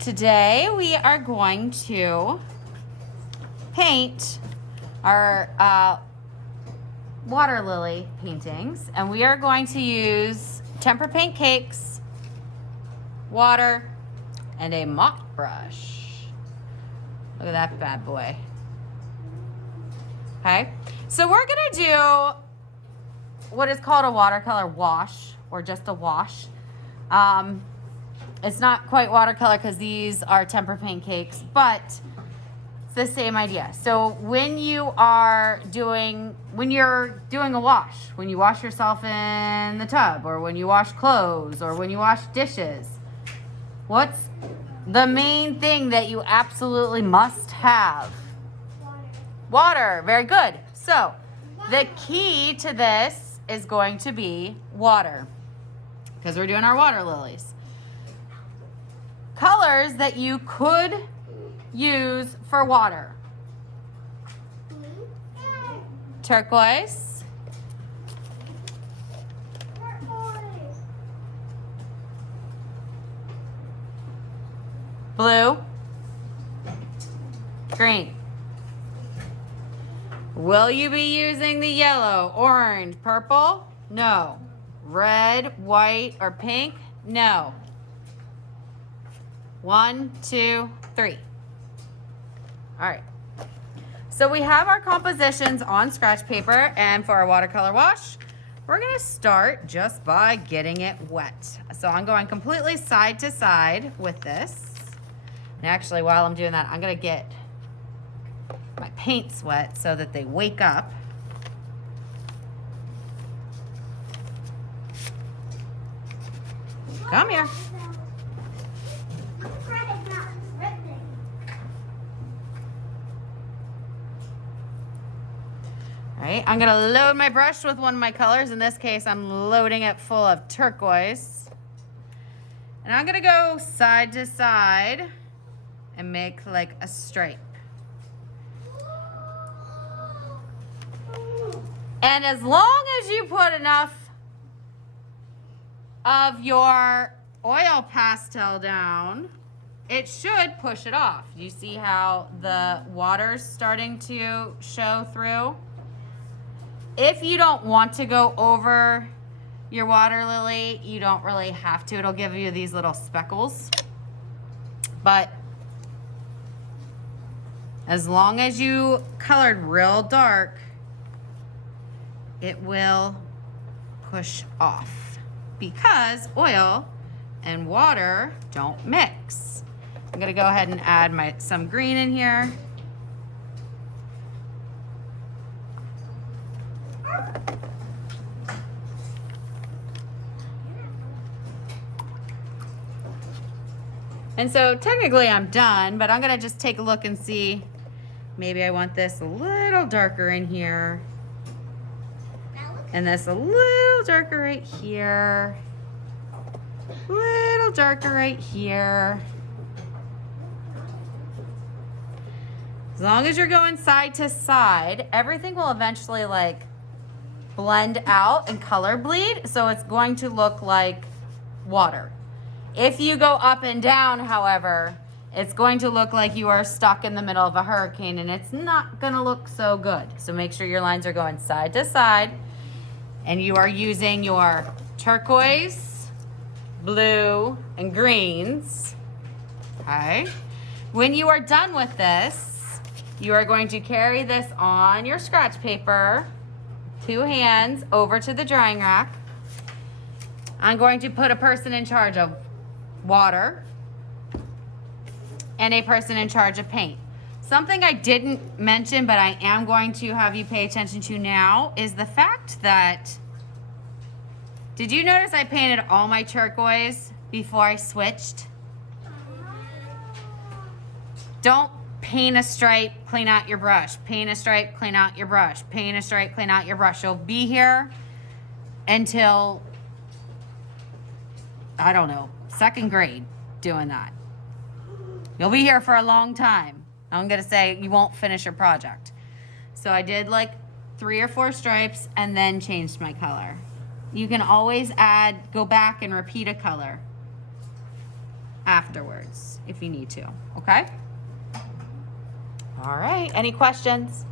Today we are going to paint our water lily paintings, and we are going to use tempera paint cakes, water, and a mop brush. Look at that bad boy. Okay, so we're gonna do what is called a watercolor wash, or just a wash. It's not quite watercolor because these are tempera paint cakes, but it's the same idea. So when you're doing a wash, when you wash yourself in the tub, or when you wash clothes, or when you wash dishes, what's the main thing that you absolutely must have? Water. Very good. So the key to this is going to be water, because we're doing our water lilies. Colors that you could use for water: turquoise, blue, green. Will you be using the yellow, orange, purple? No. Red, white, or pink? No. 1, 2, 3. All right. So we have our compositions on scratch paper, and for our watercolor wash, we're gonna start just by getting it wet. So I'm going completely side to side with this. And actually, while I'm doing that, I'm gonna get my paints wet so that they wake up. Come here. All right, I'm gonna load my brush with one of my colors. In this case, I'm loading it full of turquoise. And I'm gonna go side to side and make like a stripe. And as long as you put enough of your oil pastel down, it should push it off. You see how the water's starting to show through? If you don't want to go over your water lily, you don't really have to. It'll give you these little speckles. But as long as you colored real dark, it will push off, because oil and water don't mix. I'm gonna go ahead and add some green in here. And so technically I'm done, but I'm gonna just take a look and see, maybe I want this a little darker in here. And this a little darker right here. Little darker right here. As long as you're going side to side, everything will eventually like blend out and color bleed, so it's going to look like water. If you go up and down, however, it's going to look like you are stuck in the middle of a hurricane, and it's not gonna look so good. So make sure your lines are going side to side, and you are using your turquoise, blue, and greens. Okay. When you are done with this, you are going to carry this on your scratch paper, 2 hands, over to the drying rack. I'm going to put a person in charge of water and a person in charge of paint. Something I didn't mention, but I am going to have you pay attention to now, is the fact that, did you notice I painted all my turquoise before I switched? Don't paint a stripe, clean out your brush. Paint a stripe, clean out your brush. Paint a stripe, clean out your brush. You'll be here until, I don't know, 2nd grade doing that. You'll be here for a long time. I'm gonna say you won't finish your project. So I did like 3 or 4 stripes and then changed my color. You can always go back and repeat a color afterwards if you need to, okay? All right, any questions?